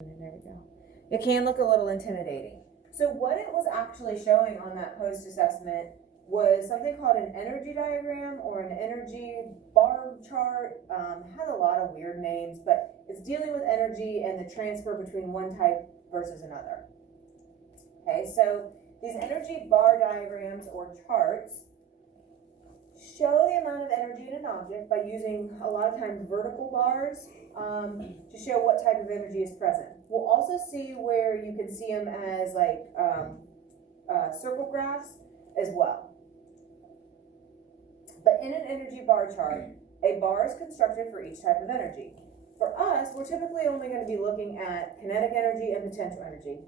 There we go. It can look a little intimidating. So what it was actually showing on that post assessment was something called an energy diagram or an energy bar chart. Has a lot of weird names, but it's dealing with energy and the transfer between one type versus another. Okay, so these energy bar diagrams or charts show the amount of energy in an object by using a lot of times vertical bars to show what type of energy is present. We'll also see where you can see them as like circle graphs as well. But in an energy bar chart, a bar is constructed for each type of energy. For us, we're typically only going to be looking at kinetic energy and potential energy.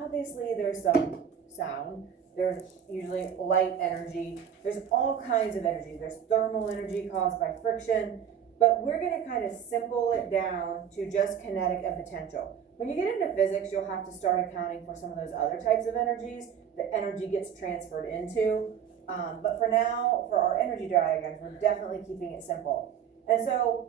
Obviously, there's some sound. There's usually light energy. There's all kinds of energy. There's thermal energy caused by friction. But we're going to kind of simple it down to just kinetic and potential. When you get into physics, you'll have to start accounting for some of those other types of energies that energy gets transferred into. But for now, for our energy diagrams, we're definitely keeping it simple. And so,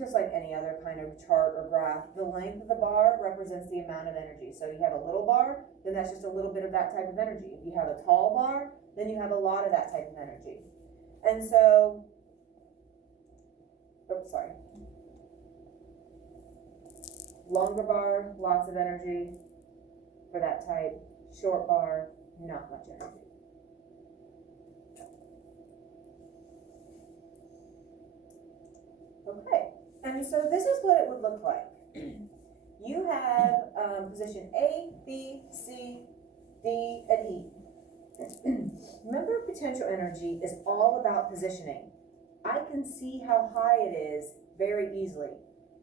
just like any other kind of chart or graph, the length of the bar represents the amount of energy. So you have a little bar, then that's just a little bit of that type of energy. If you have a tall bar, then you have a lot of that type of energy. And so, longer bar, lots of energy for that type. Short bar, not much energy. Okay, and so this is what it would look like. You have position A, B, C, D, and E. Remember, potential energy is all about positioning. I can see how high it is very easily.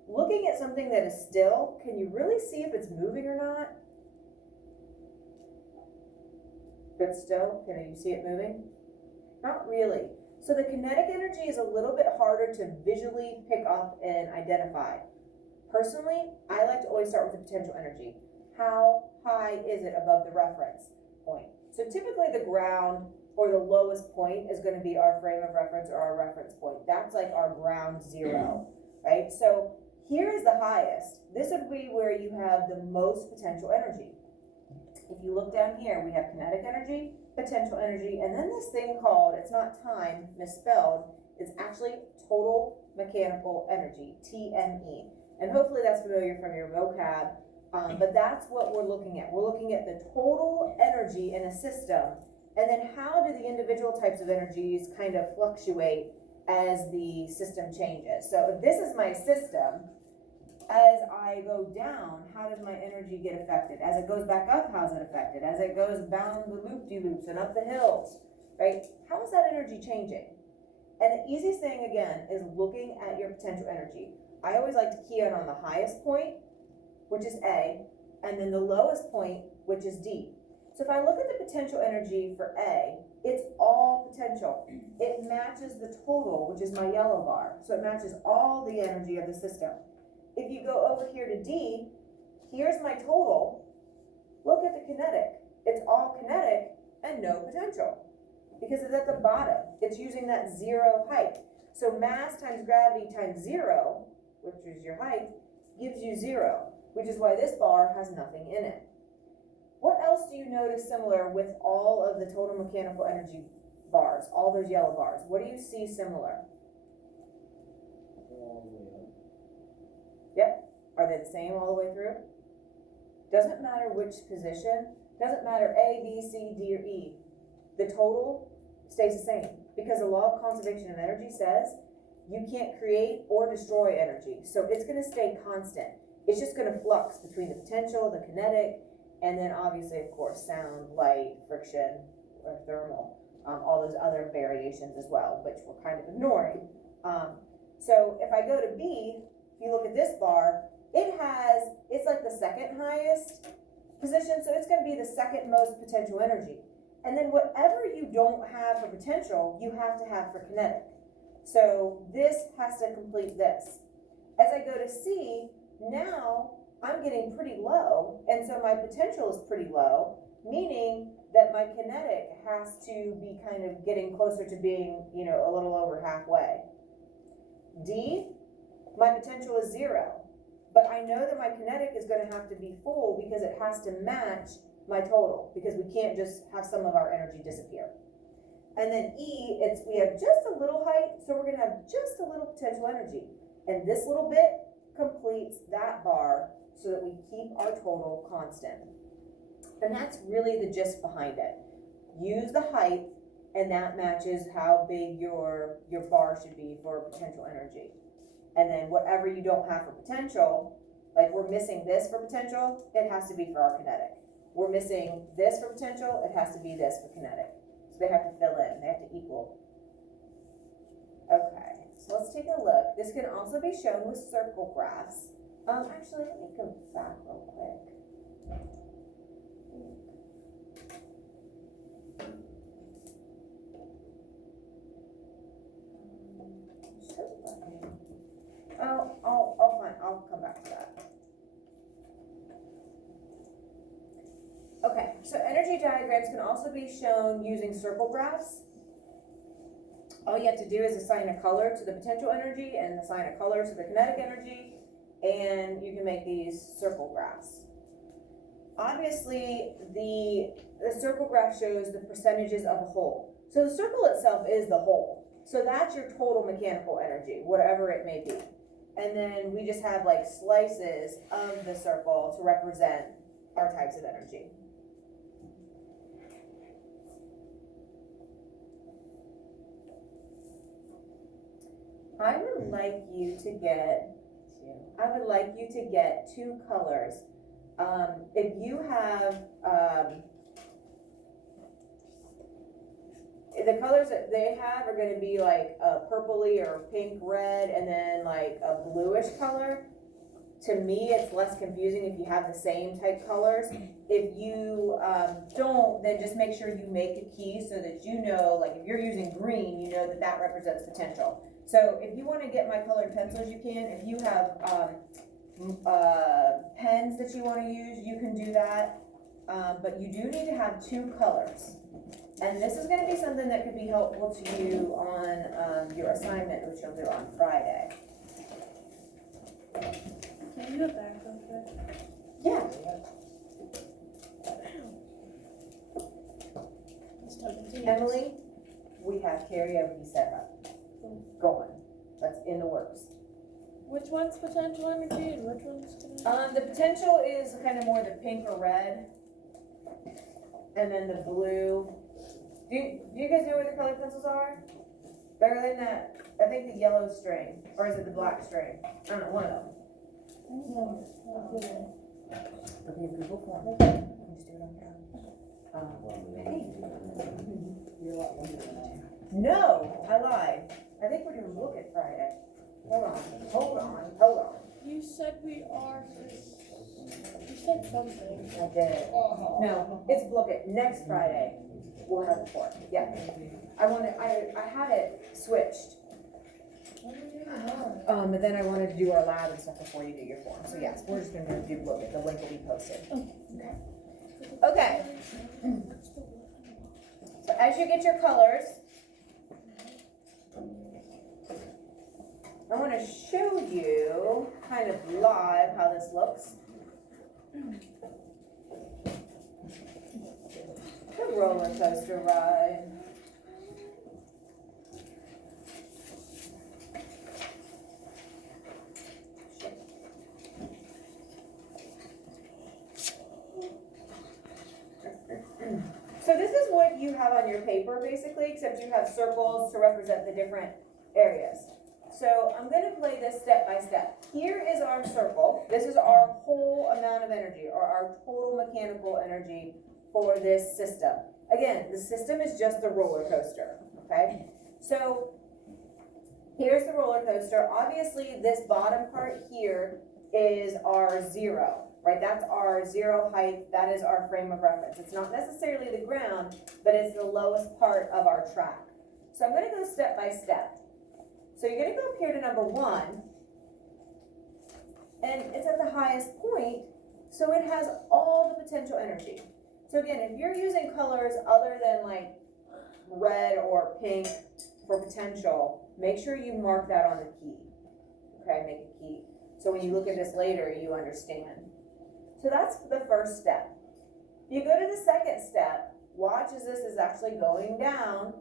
Looking at something that is still, can you really see if it's moving or not? If it's still, can you see it moving? Not really. So the kinetic energy is a little bit harder to visually pick up and identify. Personally, I like to always start with the potential energy. How high is it above the reference point? So typically the ground or the lowest point is going to be our frame of reference or our reference point. That's like our ground zero, right? So here is the highest. This would be where you have the most potential energy. If you look down here, we have kinetic energy, potential energy, and then this thing called, it's not time, misspelled, it's actually total mechanical energy, TME. And hopefully that's familiar from your vocab, but that's what we're looking at. We're looking at the total energy in a system, and then how do the individual types of energies kind of fluctuate as the system changes. So if this is my system, as I go down, how does my energy get affected? As it goes back up, how's it affected? As it goes down the loop-de-loops and up the hills, right? How is that energy changing? And the easiest thing, again, is looking at your potential energy. I always like to key in on the highest point, which is A, and then the lowest point, which is D. So if I look at the potential energy for A, it's all potential. It matches the total, which is my yellow bar. So it matches all the energy of the system. If you go over here to D, here's my total. Look at the kinetic. It's all kinetic and no potential because it's at the bottom. It's using that zero height. So mass times gravity times zero, which is your height, gives you zero, which is why this bar has nothing in it. What else do you notice similar with all of the total mechanical energy bars, all those yellow bars? What do you see similar? Yep. Are they the same all the way through? Doesn't matter which position. Doesn't matter A, B, C, D, or E. The total stays the same because the law of conservation of energy says you can't create or destroy energy. So it's going to stay constant. It's just going to flux between the potential, the kinetic, and then obviously, of course, sound, light, friction, or thermal, all those other variations as well, which we're kind of ignoring. So if I go to B, if you look at this bar, it's like the second highest position, so it's going to be the second most potential energy. And then whatever you don't have for potential, you have to have for kinetic. So this has to complete this. As I go to C, now I'm getting pretty low, and so my potential is pretty low, meaning that my kinetic has to be kind of getting closer to being, a little over halfway. D, my potential is zero. but I know that my kinetic is gonna have to be full because it has to match my total, because we can't just have some of our energy disappear. And then E, we have just a little height, so we're gonna have just a little potential energy. And this little bit completes that bar so that we keep our total constant. And that's really the gist behind it. Use the height, and that matches how big your bar should be for potential energy. And then whatever you don't have for potential, like we're missing this for potential, it has to be for our kinetic. We're missing this for potential, it has to be this for kinetic. So they have to fill in, they have to equal. Okay, so let's take a look. This can also be shown with circle graphs. Actually, let me go back real quick. I'll come back to that. Okay, so energy diagrams can also be shown using circle graphs. All you have to do is assign a color to the potential energy and assign a color to the kinetic energy, and you can make these circle graphs. Obviously, the circle graph shows the percentages of a whole. So the circle itself is the whole. So that's your total mechanical energy, whatever it may be. And then we just have like slices of the circle to represent our types of energy. I would like you to get two colors. If you have, the colors that they have are gonna be like a purpley or pink, red, and then like a bluish color. To me, it's less confusing if you have the same type colors. If you don't, then just make sure you make a key so that you know, like if you're using green, you know that that represents potential. So if you wanna get my colored pencils, you can. If you have pens that you wanna use, you can do that. But you do need to have two colors. And this is gonna be something that could be helpful to you on your assignment, which you'll do on Friday. Can you go back real quick? Yeah. Let's talk to you. Emily, we have karaoke set up. Going. That's in the works. Which one's potential energy and which one's kinetic? The potential is kind of more the pink or red. And then the blue. Do you guys know where the colored pencils are? They're in that, I think the yellow string, or is it the black string? I don't know, one of them. Okay, Google form. Let me just do it on here. Hey. No, I lied. I think we're doing Book It Friday. Hold on. You said we are. You said something. I did. No, it's Book It. Next Friday, we'll have the form. Yeah. I had it switched. But then I wanted to do our lab and stuff before you do your form. So yes, we're just gonna do Book It. The link will be posted. Okay. So as you get your colors, I want to show you kind of live how this looks. The roller coaster ride. So this is what you have on your paper basically, except you have circles to represent the different areas. So I'm going to play this step by step. Here is our circle. This is our whole amount of energy, or our total mechanical energy for this system. Again, the system is just the roller coaster, okay? So here's the roller coaster. Obviously, this bottom part here is our zero, right? That's our zero height. That is our frame of reference. It's not necessarily the ground, but it's the lowest part of our track. So I'm going to go step by step. So you're going to go up here to number 1, and it's at the highest point, so it has all the potential energy. So again, if you're using colors other than like red or pink for potential, make sure you mark that on the key. Okay, make a key. So when you look at this later, you understand. So that's the first step. If you go to the second step, watch as this is actually going down,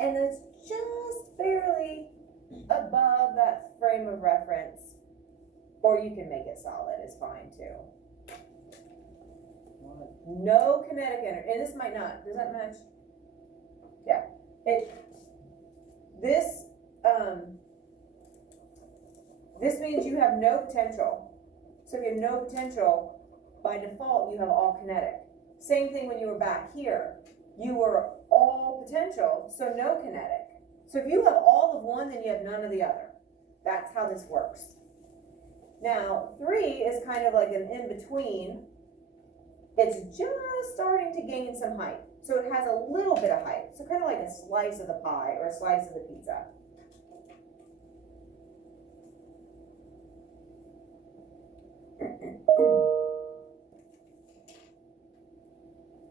and it's just barely above that frame of reference, or you can make it solid, it's fine too. No kinetic energy, and this might not, does that match? Yeah, this means you have no potential. So if you have no potential, by default, you have all kinetic. Same thing when you were back here. You were all potential, so no kinetic. So if you have all of one, then you have none of the other. That's how this works. Now, 3 is kind of like an in-between. It's just starting to gain some height. So it has a little bit of height. So kind of like a slice of the pie or a slice of the pizza.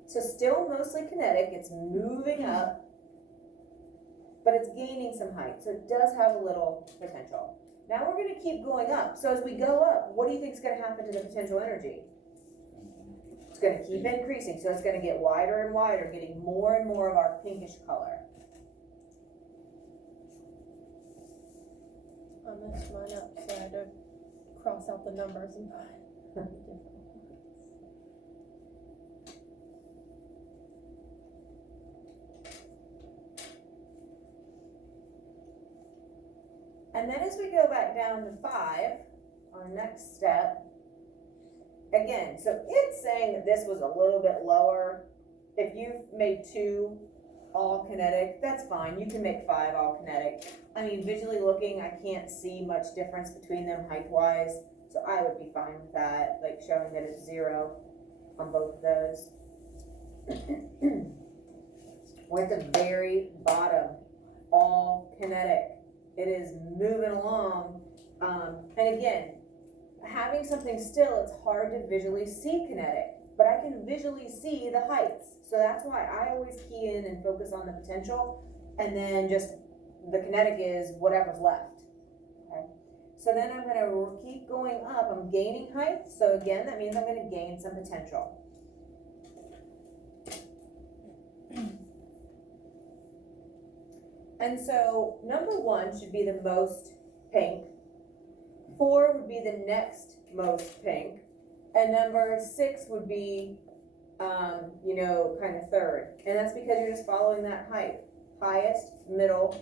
So still mostly kinetic, it's moving up, but it's gaining some height, so it does have a little potential. Now we're gonna keep going up. So as we go up, what do you think is gonna happen to the potential energy? It's gonna keep increasing, so it's gonna get wider and wider, getting more and more of our pinkish color. I messed mine up, so I had to cross out the numbers and find different ones. And then as we go back down to 5, our next step, again, so it's saying that this was a little bit lower. If you've made 2 all kinetic, that's fine. You can make 5 all kinetic. I mean, visually looking, I can't see much difference between them height-wise, so I would be fine with that, like showing that it's 0 on both of those. We're at the very bottom, all kinetic. It is moving along, and again, having something still, it's hard to visually see kinetic, but I can visually see the heights. So that's why I always key in and focus on the potential, and then just the kinetic is whatever's left, okay? So then I'm gonna keep going up, I'm gaining height, so again, that means I'm gonna gain some potential. And so number 1 should be the most pink, 4 would be the next most pink, and number 6 would be, kind of third. And that's because you're just following that height. Highest, middle,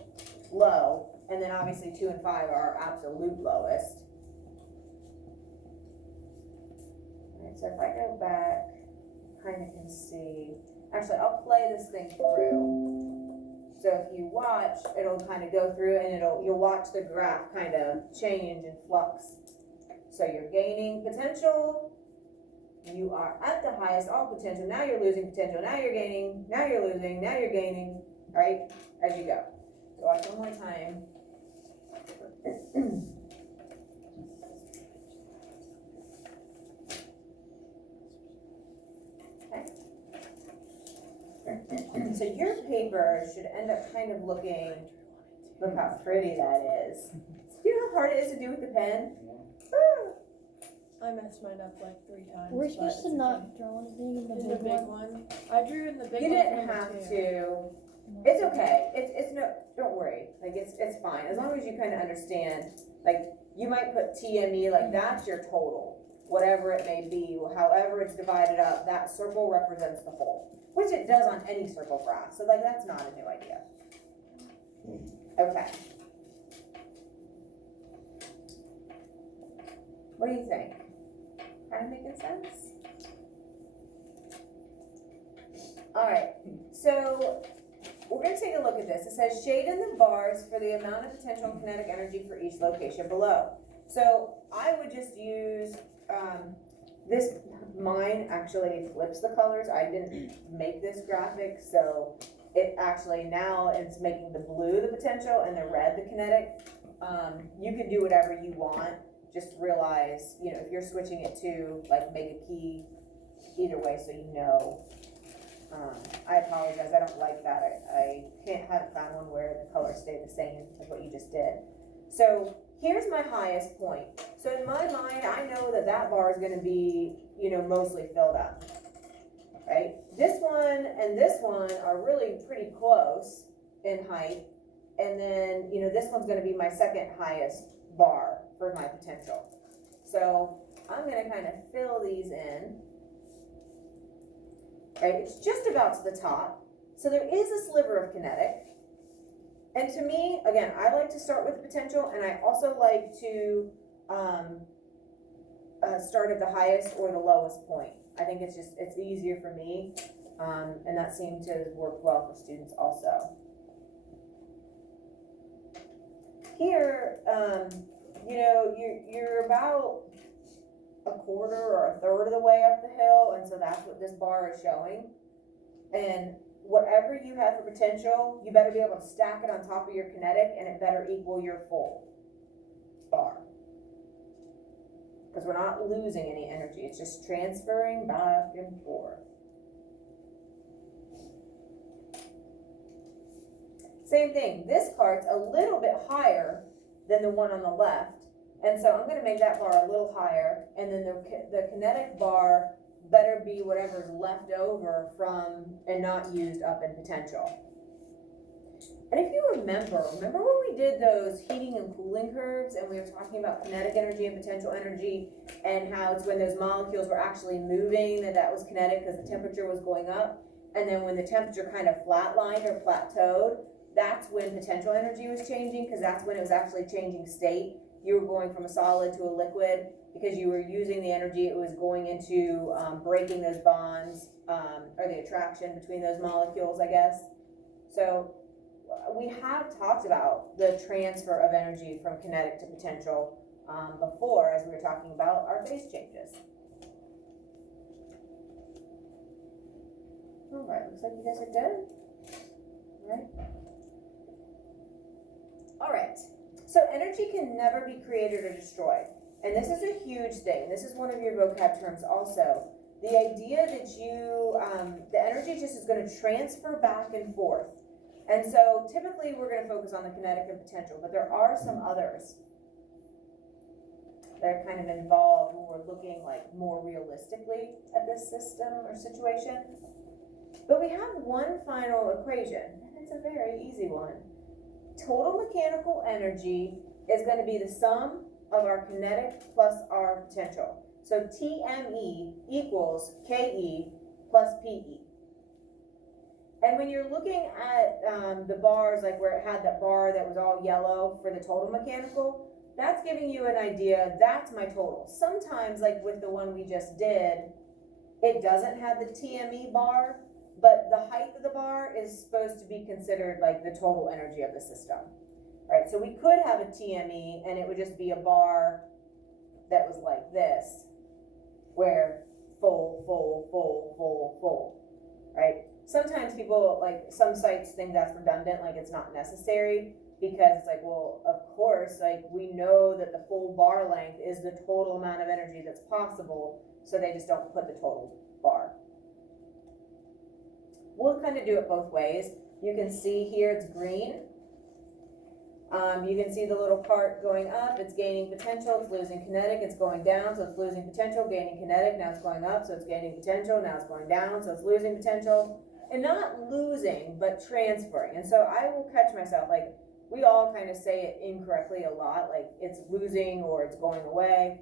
low, and then obviously 2 and 5 are our absolute lowest. All right, so if I go back, kind of can see, actually I'll play this thing through. So if you watch, it'll kind of go through and you'll watch the graph kind of change and flux. So you're gaining potential, you are at the highest all potential, now you're losing potential, now you're gaining, now you're losing, now you're gaining, right, as you go. So watch one more time. Okay. So your paper should end up kind of looking, look how pretty that is. Do you know how hard it is to do with the pen? I messed mine up like 3 times. We're but supposed to it's not okay. draw anything in the In big, the big one. one. I drew in the big You one. didn't for have number 2. to. It's okay. It's no, don't worry. Like it's fine. As long as you kind of understand, like you might put TME, like that's your total, whatever it may be, however it's divided up, that circle represents the whole, which it does on any circle graph. So like that's not a new idea. Okay. What do you think? Kind of making sense? All right, so we're going to take a look at this. It says shade in the bars for the amount of potential and kinetic energy for each location below. So I would just use this, mine actually flips the colors. I didn't make this graphic, so it actually now it's making the blue the potential and the red the kinetic. You can do whatever you want. Just realize, if you're switching it to, like, make a key either way so you know. I apologize, I don't like that. I haven't found one where the colors stay the same as what you just did. So here's my highest point. So in my mind, I know that that bar is gonna be, mostly filled up, right? This one and this one are really pretty close in height. And then, this one's gonna be my second highest bar for my potential. So I'm gonna kind of fill these in. Right, it's just about to the top. So there is a sliver of kinetic. And to me, again, I like to start with the potential, and I also like to start at the highest or the lowest point. I think it's easier for me, and that seemed to work well for students also. Here, you're about a quarter or a third of the way up the hill, and so that's what this bar is showing. And whatever you have for potential, you better be able to stack it on top of your kinetic, and it better equal your full bar. Because we're not losing any energy, it's just transferring back and forth. Same thing, this part's a little bit higher than the one on the left, and so I'm gonna make that bar a little higher, and then the kinetic bar better be whatever's left over from and not used up in potential. And if you remember when we did those heating and cooling curves and we were talking about kinetic energy and potential energy and how it's when those molecules were actually moving that was kinetic because the temperature was going up, and then when the temperature kind of flatlined or plateaued, that's when potential energy was changing, because that's when it was actually changing state. You were going from a solid to a liquid because you were using the energy it was going into breaking those bonds, or the attraction between those molecules, I guess. So we have talked about the transfer of energy from kinetic to potential before, as we were talking about our phase changes. All right, looks like you guys are good. All right. All right, so energy can never be created or destroyed. And this is a huge thing. This is one of your vocab terms also. The idea that the energy just is going to transfer back and forth. And so typically we're going to focus on the kinetic and potential, but there are some others that are kind of involved when we're looking like more realistically at this system or situation. But we have one final equation, and it's a very easy one. Total mechanical energy is going to be the sum of our kinetic plus our potential. So TME equals KE plus PE. And when you're looking at the bars, like where it had that bar that was all yellow for the total mechanical, that's giving you an idea, that's my total. Sometimes, like with the one we just did, it doesn't have the TME bar, but the height of the bar is supposed to be considered like the total energy of the system. Right, so we could have a TME and it would just be a bar that was like this, where full, right? Sometimes people, like some sites think that's redundant, like it's not necessary, because it's like, well, of course, like we know that the full bar length is the total amount of energy that's possible, so they just don't put the total bar. We'll kind of do it both ways. You can see here it's green. You can see the little part going up, it's gaining potential, it's losing kinetic, it's going down, so it's losing potential, gaining kinetic, now it's going up, so it's gaining potential, now it's going down, so it's losing potential. And not losing, but transferring. And so I will catch myself, like, we all kind of say it incorrectly a lot, like it's losing or it's going away.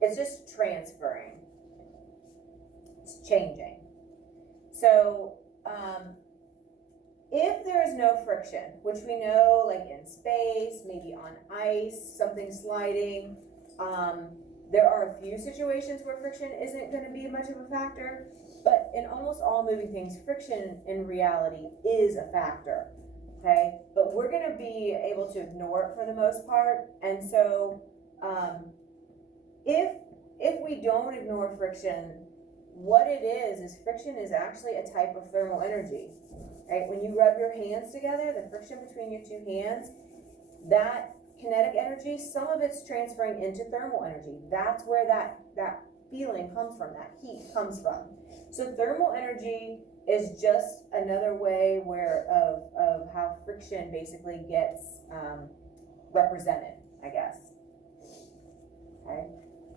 It's just transferring. It's changing. So, if there is no friction, which we know, like in space, maybe on ice, something sliding, there are a few situations where friction isn't going to be much of a factor, but in almost all moving things, friction in reality is a factor, okay? But we're going to be able to ignore it for the most part, and so if we don't ignore friction, what it is friction is actually a type of thermal energy. Right? When you rub your hands together, the friction between your two hands, that kinetic energy, some of it's transferring into thermal energy. That's where that feeling comes from, that heat comes from. So thermal energy is just another way of how friction basically gets represented. I guess. Okay,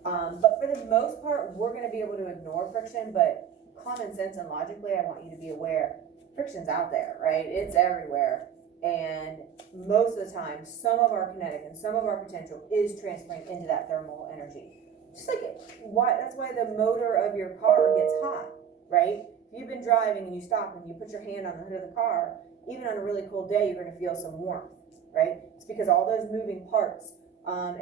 but for the most part, we're gonna be able to ignore friction, but common sense and logically, I want you to be aware, friction's out there, right? It's everywhere. And most of the time, some of our kinetic and some of our potential is transferring into that thermal energy. Just like that's why the motor of your car gets hot, right? If you've been driving and you stop and you put your hand on the hood of the car, even on a really cold day, you're gonna feel some warmth, right? It's because all those moving parts.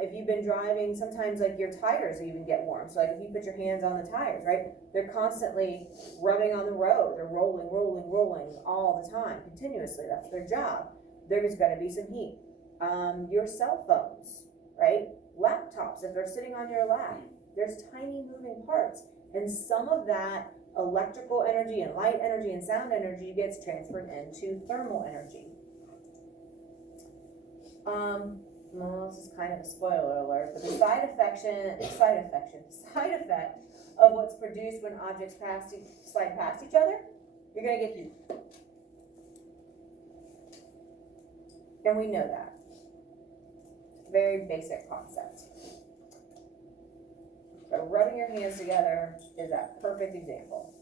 If you've been driving, sometimes like your tires even get warm. So like if you put your hands on the tires, right? They're constantly rubbing on the road. They're rolling all the time, continuously. That's their job. There's gonna be some heat. Your cell phones, right? Laptops, if they're sitting on your lap, there's tiny moving parts. And some of that electrical energy and light energy and sound energy gets transferred into thermal energy. Well, this is kind of a spoiler alert, but the side effect of what's produced when objects slide past each other, you're gonna get heat. And we know that. Very basic concept. So rubbing your hands together is that perfect example.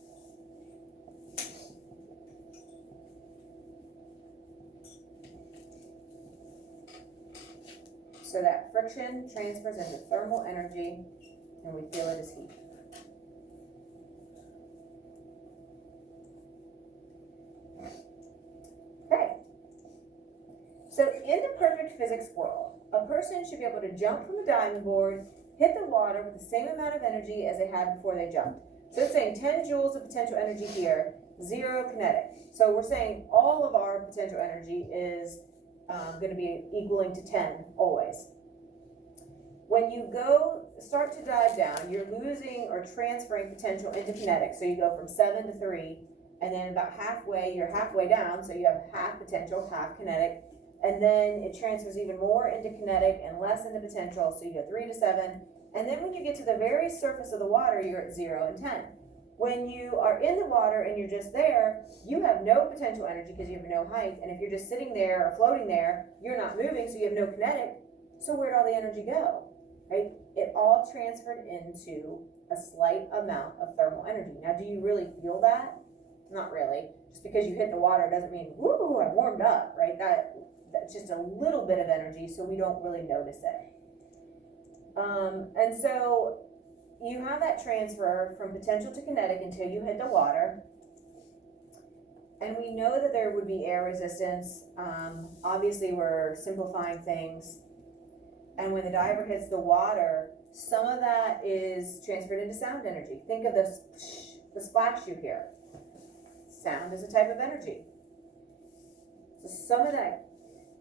So that friction transfers into thermal energy, and we feel it as heat. Okay. So in the perfect physics world, a person should be able to jump from a diving board, hit the water with the same amount of energy as they had before they jumped. So it's saying 10 joules of potential energy here, 0 kinetic. So we're saying all of our potential energy is going to be equaling to 10 always. When you start to dive down, you're losing or transferring potential into kinetic. So you go from 7 to 3, and then about halfway, you're halfway down, so you have half potential, half kinetic, and then it transfers even more into kinetic and less into potential, so you go 3 to 7, and then when you get to the very surface of the water, you're at 0 and 10. When you are in the water and you're just there, you have no potential energy because you have no height. And if you're just sitting there or floating there, you're not moving, so you have no kinetic. So where'd all the energy go, right? It all transferred into a slight amount of thermal energy. Now, do you really feel that? Not really. Just because you hit the water doesn't mean, woo, I warmed up, right? That's just a little bit of energy, so we don't really notice it. And so you have that transfer from potential to kinetic until you hit the water. And we know that there would be air resistance. Obviously, we're simplifying things. And when the diver hits the water, some of that is transferred into sound energy. Think of the splash you hear. Sound is a type of energy. So some of that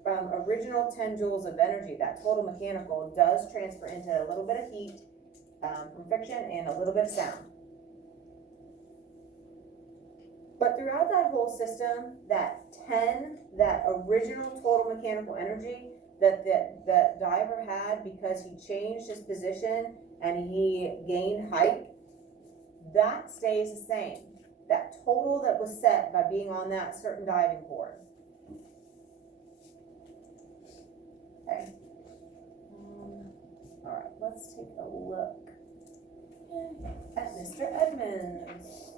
original 10 joules of energy, that total mechanical, does transfer into a little bit of heat from friction and a little bit of sound. But throughout that whole system, that original total mechanical energy that diver had because he changed his position and he gained height, that stays the same. That total that was set by being on that certain diving board. Okay. All right, let's take a look at Mr. Edmonds.